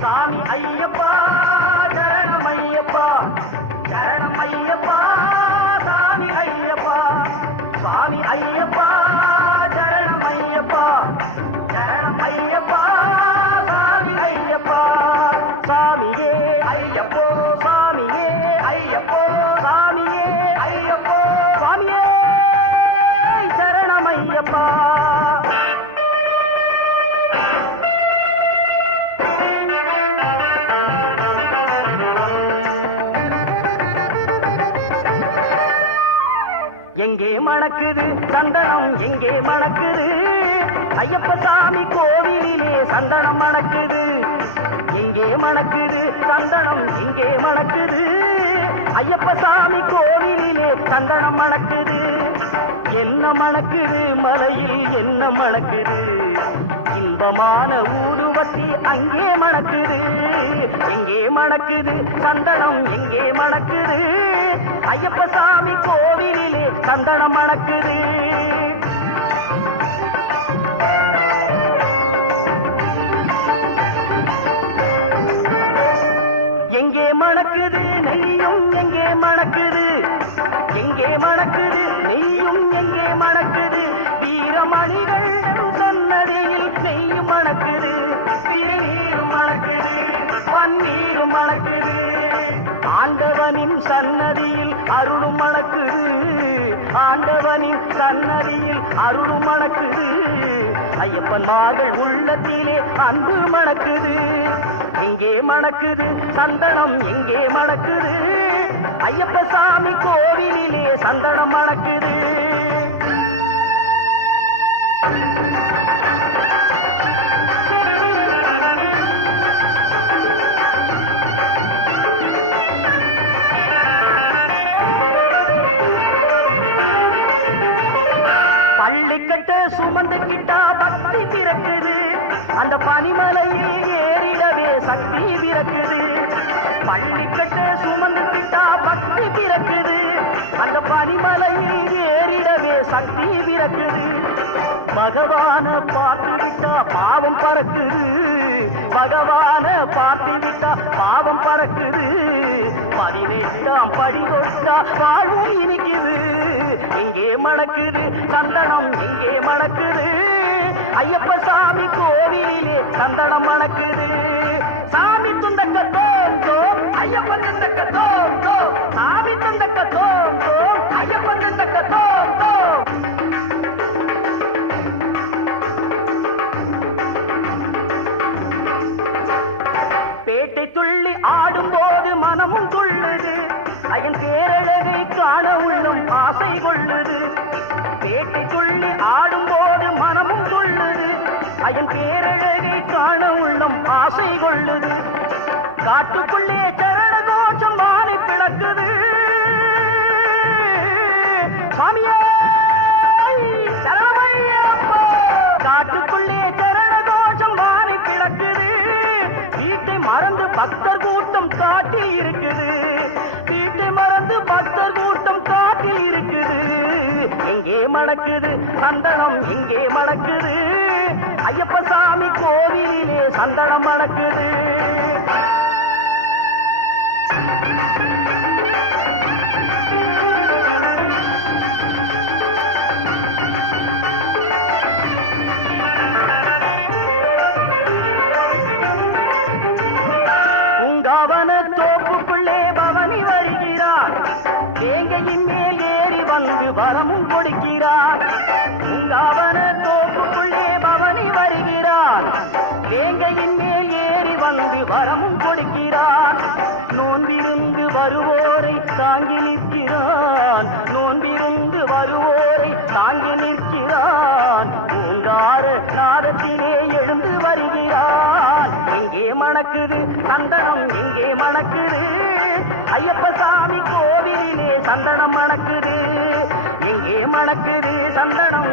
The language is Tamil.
சாமி ஐயா இங்கே மணக்குது சந்தனம் இங்கே மணக்குது. ஐயப்ப சாமி கோவிலிலே சந்தனம் மணக்குது. இங்கே மணக்குது சந்தனம் இங்கே மணக்குது. ஐயப்ப சாமி கோவிலிலே சந்தனம் மணக்குது. என்ன மணக்குது மலையில் என்ன மணக்குது? இன்பமான ஊதுவத்தி அங்கே மணக்குது. மணக்குது சந்தனம் எங்கே மணக்குது? ஐயப்ப சாமி கோவிலிலே சந்தனம் மணக்குது. எங்கே மணக்குது நெய்யும் எங்கே மணக்குது? எங்கே மணக்குது நெய்யும் எங்கே மணக்குது? வீரமணிகள் சன்னதியில் நெய்யும் மணக்குது. வீரம் பன்னீரும் மணக்குது ஆண்டவனின் சன்னதியில் அருளும் மணக்குது ஆண்டவனின் சன்னதியில் அருளும் மணக்குது ஐயப்பன் மாதல் உள்ளத்திலே அன்பு மணக்குது. இங்கே மணக்குது சந்தனம் எங்கே மணக்குது. ஐயப்ப சாமி கோவிலிலே சந்தனம் மணக்குது. பிறக்குது. பள்ளி கட்ட சுமந்து விட்டா பக்தி பிறக்குது. அந்த பனிமலையில் ஏறிடவே சக்தி பிறக்குது. பகவான பார்த்து விட்டா பாவம் பறக்குது. பகவான பார்த்து விட்டா பாவம் பறக்குது. பதினெட்டாம் படி தொட்டா வாழ்வும் இனிக்குது. இங்கே மணக்குது சந்தனம் இங்கே மணக்குது ஐயப்ப சாமி கோவிலே சந்தனம் மணக்குது. சாமி துண்டக்க தோம் தோம் ஐயப்பன் துண்டக்க தோம் தோம் சாமி துண்டக்க தோம் தோம் ஐயப்பன் துண்டக்க தோம் தோம் காட்டுக்குள்ளே சரண கோஷம் வானை பிளக்குது. சாமியே காட்டுக்குள்ளே சரண கோஷம் பிளக்குது. வீட்டை மறந்து பக்தர் கூட்டம் காட்டி இருக்குது. வீட்டை மறந்து பக்தர் கூட்டம் காட்டி இருக்குது. எங்கே மணக்குது சந்தனம் இங்கே மணக்குது. ஐயப்ப சாமி கோவிலே சந்தனம் மணக்குது. வரமும் கொடுக்கிறான். நோன்பிருந்து வருவோரை தாங்கி நிற்கிறான். நோன்பிருந்து வருவோரை தாங்கி நிற்கிறான். பூங்கார நாதத்திலே எழுந்து வருகிறான். எங்கே மணக்குது சந்தனம் எங்கே மணக்குது. ஐயப்ப சாமி கோவிலிலே சந்தனம் மணக்குது. எங்கே மணக்குது சந்தனம்.